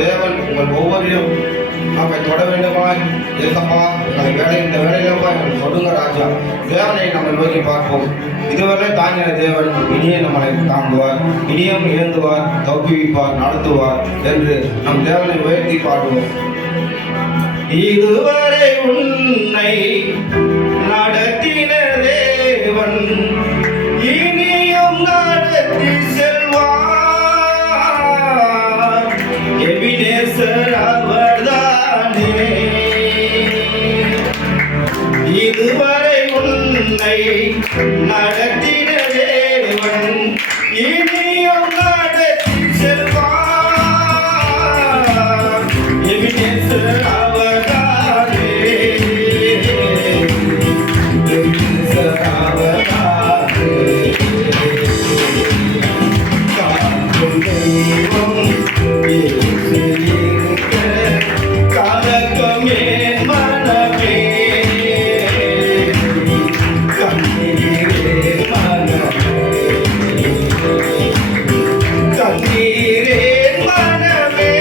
தேவன் உங்கள் ஒவ்வொருவரையும் நாங்கள் தொட வேண்டுமாய் ஏசப்பா இந்த வேலையிலப்பா எங்களுக்கு தொடுங்க ராஜா. தேவனை நம்ம நோக்கி பார்ப்போம். இதுவரை தாங்கின தேவன் இனியே நம்மளை தாங்குவார், இனியும் ஏந்துவார், தப்புவிப்பார், நடத்துவார் என்று நம் தேவனை உயர்த்தி பாடுவோம். இதுவரை உன்னை நடத்தின தேவன் இனியும் நடத்தி செல்வார். எபினேசர் அவர்தானே. இதுவரை உன்னை நடத்தின தேவன் இனியும் நடத்தி செல்வார். எபினேசர் அவர்தானே. எபினேசர் அவர்தானே. காக்கும் தெய்வம் இயேசு இருக்க கலக்கமே மனமே. கண்ணீரே மனமே. கண்ணீரே மனமே.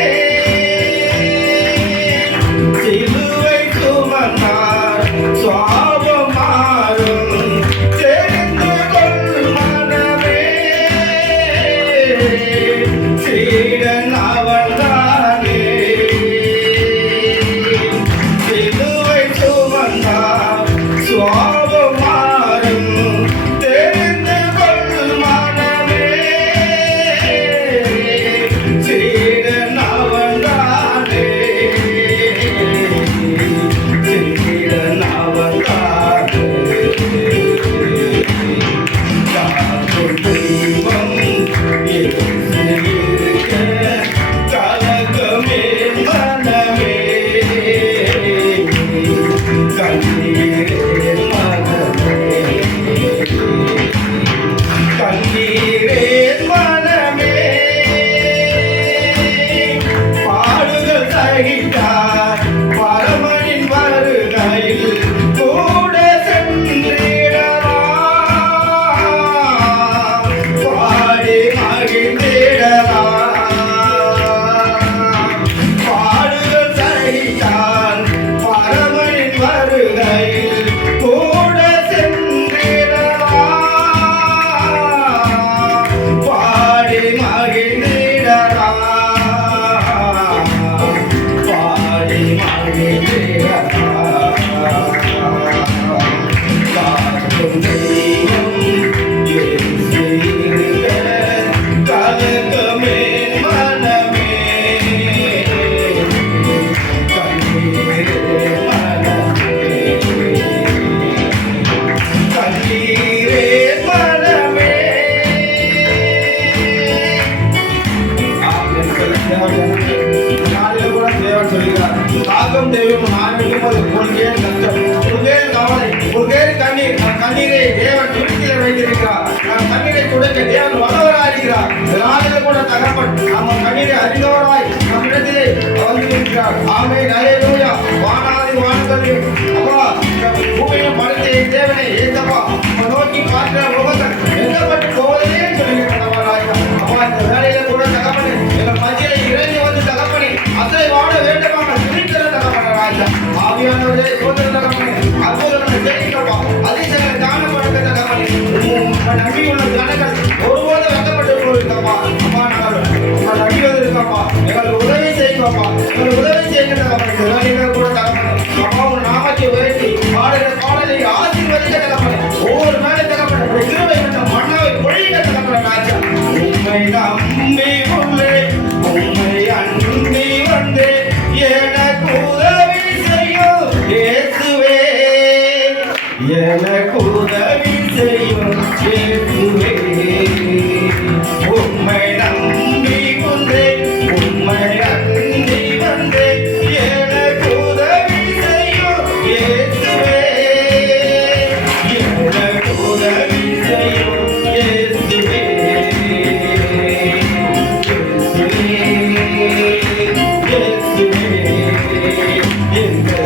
சிலுவை சுமந்தார் சுவாபம் மாறும் தெரிந்து கொள் மனமே. சீடன் அவன்தானே. சிலுவை சுமந்தார் சுவாபம் மாறும் தெரிந்து கொள் மனமே. சீடன் அவன்தானே. சீடன் அவன்தானே. காக்கும் தெய்வம் இயேசு இருக்க கலக்கமே மனமே. கண்ணீரே மனமே. கண்ணீரே மனமே. பாடுகள் சகித்தார் பரமனின் வருகையில் கூட சென்றிடலாம். பாடி மகிழ்ந்திடலாம். பாடுகள் சகித்தார் பரமனின் வருகையில் கூட சென்றிடலாம். பாடி மகிழ்ந்திடலாம். பாடி மகிழ்ந்திடலாம். காக்கும் தெய்வம் இயேசு இருக்க கலக்கமே மனமே. கண்ணீரே மனமே. கண்ணீரே மனமே. நாளில் கூட தேவன் சொல்கிறார், காக்கும் தெய்வம் நான் இருக்கும்போது உனக்கேன் கஷ்டம், உனக்கேன் கவலை, உனக்கேன் கண்ணீர். நான் கண்ணீரை தேவன் துருக்கியில் வைத்திருக்கிறார். நான் கண்ணீரை துடைக்க தேவன் வல்லவராக இருக்கிறார். நாளில் கூட தகப்பன் நம்ம கண்ணீரை அறிந்தவராய் நம்மிடத்திலே வந்திருக்கிறார். ஆமென், அல்லேலூயா. வானாதி வானங்களில் அப்பா பூமியும் படைத்த தேவனை ஏசப்பா நோக்கி பார்க்கிற முகங்கள் எந்தப்பட்டு போவதே சொல்லியிருக்கிறவராய் அப்பா இந்த வேலையில கூட தகப்பனே எங்கள் மத்தியிலே இறங்கி வந்து தகப்பனே அசலை வாழ வேண்டுமாக துணிக்கிற தகப்பன ராஜா. ஆவியானவரே சோதனை தகப்பனே அற்புதங்களை செய்கிறப்பா அதிசயங்களை தானப்படுத்த தகப்பனே நம்பியுள்ள ஜனங்கள் ஒருபோது வெட்டப்பட்டு போயிருக்கப்பா. அம்மா நாங்கள் உங்களை நம்பிவதற்கப்பா எங்களுக்கு உதவி செய்யுங்கப்பா. எங்களுக்கு உதவி செய்யுங்க தகப்பனே. இந்த வேலையில கூட தகப்பனே அப்பா உன் நாமத்தை உயர்த்தி பாடுகிற பாடலை ஆசீர்வதிக்க தகப்பனே. ஒவ்வொரு மேலே தகப்பனே கிருபை என்ற மன்னாவை பொழிக தகப்பன ராஜா. உம்மை நம்பி உள்ளேன், உம்மை அன்பி வந்தேன், எனக்கு உதவி செய்யும் இயேசுவே. எனக்கு உதவி செய்யும் இயேசுவே. உம்மை நம்பி வந்தேன், உம்மை அன்பி வந்தேன், எனக்கு உதவி செய்யும் இயேசுவே. எனக்கு உதவி செய்யும் இயேசுவே. இயேசுவே.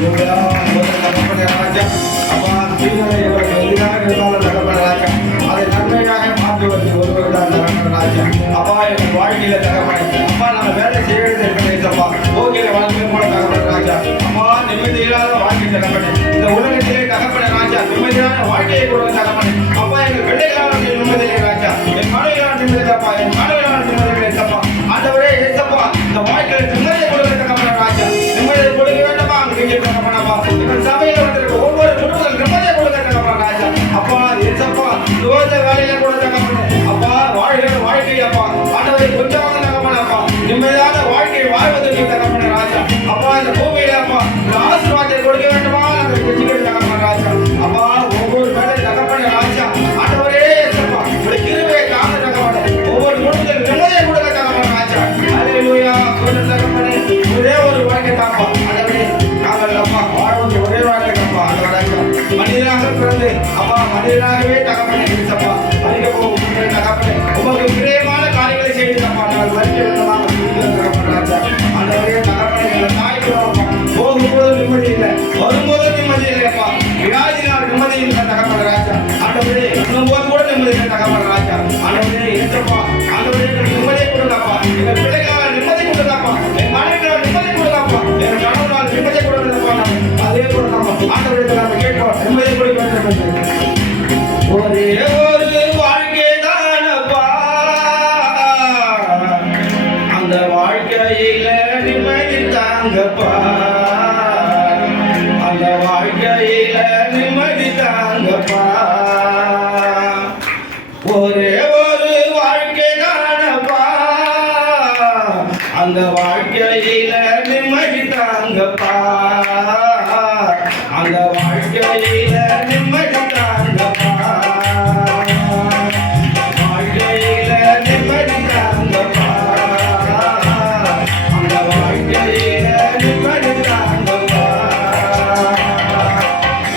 தகப்பனே ராஜா அப்பா தீமையை எதிராக இருந்தாலும் தகப்பனே ராஜா அதை நன்மையாக மாற்றுவது ஒருவர் தான் தகப்பனே ராஜா அப்பா எங்கள் வாழ்க்கையில தகப்பனே அப்பா நம்ம வேலை செய்யறது இருக்கிறப்பா போகிற வாழ்க்கை போல தகப்பனே ராஜா அம்மா நிம்மதி இல்லாத வாழ்க்கை தகப்பனே இந்த உலகத்திலே தகப்பனே ராஜா நிம்மதியான வாழ்க்கையை கொடுங்க தகப்பனே அப்பா எங்கள் பிள்ளைகளான நிம்மதியிலே ராஜா என் மனைவியான நிம்மதிப்பா என் மனைவியான நிம்மதியிலே தப்பா ஆண்டவரே ஏசப்பா இந்த வாழ்க்கையில நிம்மதியை கொடுங்க தகப்பனே ராஜா நிம்மதியை கொடுக்க வேண்டாமா அங்கே தகப்பனப்பா எங்கள் சபையில் வந்திருக்க ஒவ்வொரு குடும்பங்கள் நிம்மதியை கொடுங்க தகப்பனே ராஜா அப்பா ஏசப்பா தோத வேலையில கொடுங்க தகப்பனே அப்பா வாழ்கிற வாழ்க்கை அப்பா ஆண்டவரை கொஞ்சமாக தகப்பனப்பா நிம்மதியான வாழ்க்கையை வாழ்வதற்கு தகப்பனே ராஜா அப்பா இந்த பூமியில அப்பா இந்த ஆசீர்வாதத்தை கொடுக்க வேண்டுமா நாங்கள் கெஞ்சுகிறோம் தகப்பனே ராஜா அப்பா ஒவ்வொரு வேலை தகப்பனே ராஜா ஆண்டவரே ஏசப்பா ஒரு கிருபையை தாங்க தகப்பனே ஒவ்வொரு குடும்பத்தில் நிம்மதியை கொடுங்க தகப்பனே ராஜா அல்லேலூயா சொல்லுங்க தகப்பனே ஒரே ஒரு வாழ்க்கை தாப்பா ஆண்டவரே நாங்கள் அப்பா வாழ்வது ஒரே வாழ்க்கை தாப்பா ஆண்டவரே மனிதனாக பிறந்து அப்பா மனிதனாகவே தகப்பனே ஏசப்பா மனித போகும் தகப்பனே உமக்கு பிரியமான காரியங்களை செய்து தப்பா நாங்கள் மறிக்க வேண்டுமாக தகப்பனே ராஜா ஆண்டவரே தகப்பனே எங்கள் தாய்க்கு போகும்போது நிம்மதி இல்லை வரும்போது நிம்மதி இல்லைப்பா வியாதினால் நிம்மதி இல்லை தகப்பனே ராஜா ஆண்டவரே போது கூட நிம்மதி இல்லை தகப்பனே ராஜா ஆண்டவரே ஏசப்பா ஆண்டவரே எங்களுக்கு நிம்மதியை கொடுங்கப்பா எங்கள் பிள்ளைகளால் நிம்மதி கொடுங்கப்பா என் மனைவியால் நிம்மதி கொடுங்கப்பா என் கணவனால் நிம்மதியை கொடுங்கப்பா அதே போல நம்ம ஆண்டவரே நம்ம கேட்கிறோம் நிம்மதியை கொடுக்க வேண்டும் என்று ஒரே ஒரு வாழ்க்கை தானப்பா அந்த வாழ்க்கையில நிம்மதி தாங்கப்பா அந்த வாழ்க்கையில நிம்மதி தாங்கப்பா ஒரே ஒரு வாழ்க்கை தானப்பா அந்த வாழ்க்கையில நிம்மதி தாங்கப்பா அந்த வாழ்க்கையில நிம்மதி தாங்கப்பா வாழ்க்கையில நிம்மதி தாங்கப்பா அந்த வாழ்க்கையில நிம்மதி தாங்கப்பா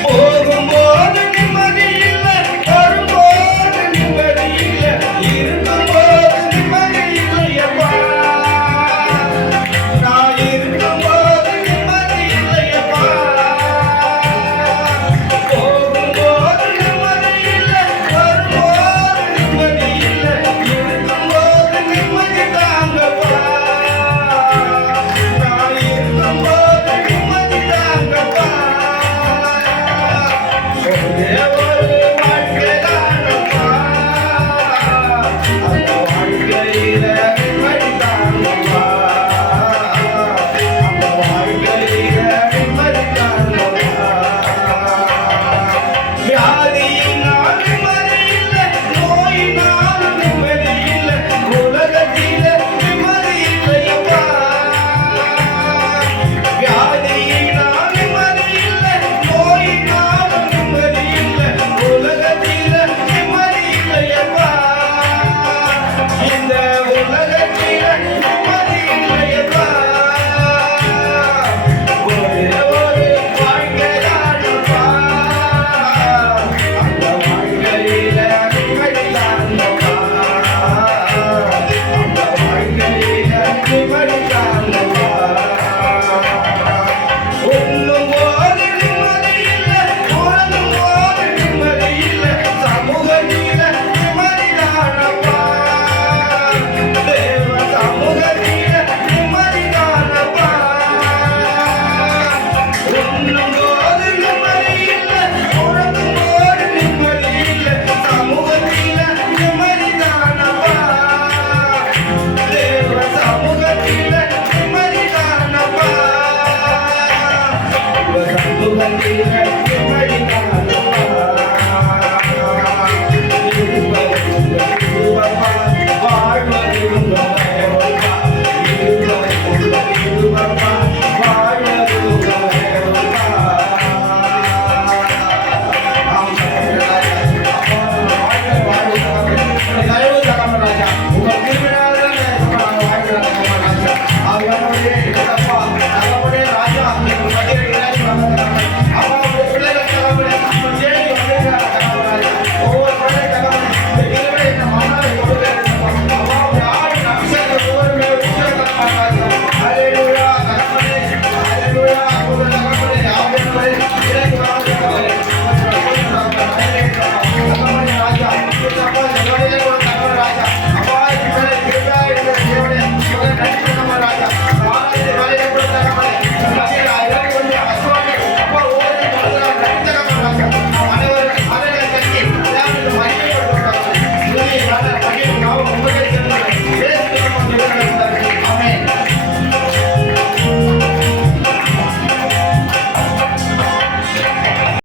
போகும்போது நிம்மதி இல்லை வரும்போது நிம்மதி இல்லை இருக்கும்போது நிம்மதி இல்லையப்பா நான் இருக்கும்போது நிம்மதி இல்லையப்பா போகும்போது நிம்மதி இல்லை வரும்போது நிம்மதி இல்லை இருக்கும்போது நிம்மதி தாங்கப்பா நான் இருக்கும்போது நிம்மதி தாங்கப்பா ஒரே ஒரு வாழ்க்கை தானப்பா அந்த வாழ்க்கையில நிம்மதி தாங்கப்பா அந்த வாழ்க்கையில நிம்மதி தாங்கப்பா வியாதியினால் நிம்மதி இல்லை நோயினால் நிம்மதி இல்லை உலகத்தில நிம்மதி இல்லையப்பா வியாதியினால் நிம்மதி இல்லை நோயினால் நிம்மதி இல்லை உலகத்தில நிம்மதி இல்லையப்பா இந்த உலகத்தில நிம்மதி இல்லையப்பா ஒரே ஒரு வாழ்க்கை தானப்பா அந்த வாழ்க்கையில நிம்மதி தானப்பா அந்த வாழ்க்கையில நிம்மதி தானப்பா உண்ணும் போது நிம்மதி இல்லை உறங்கும் போது நிம்மதி இல்லை சமூகத்தில நிம்மதி தானப்பா தேவ சமூகத்தில நிம்மதி தானப்பா உண்ணும் போது நிம்மதி இல்லை உறங்கும் போது நிம்மதி இல்லை சமூகத்தில நிம்மதி தானப்பா தேவ சமூகத்தில நிம்மதி தானப்பா சமூகத்தில நிம்மதி தானப்பா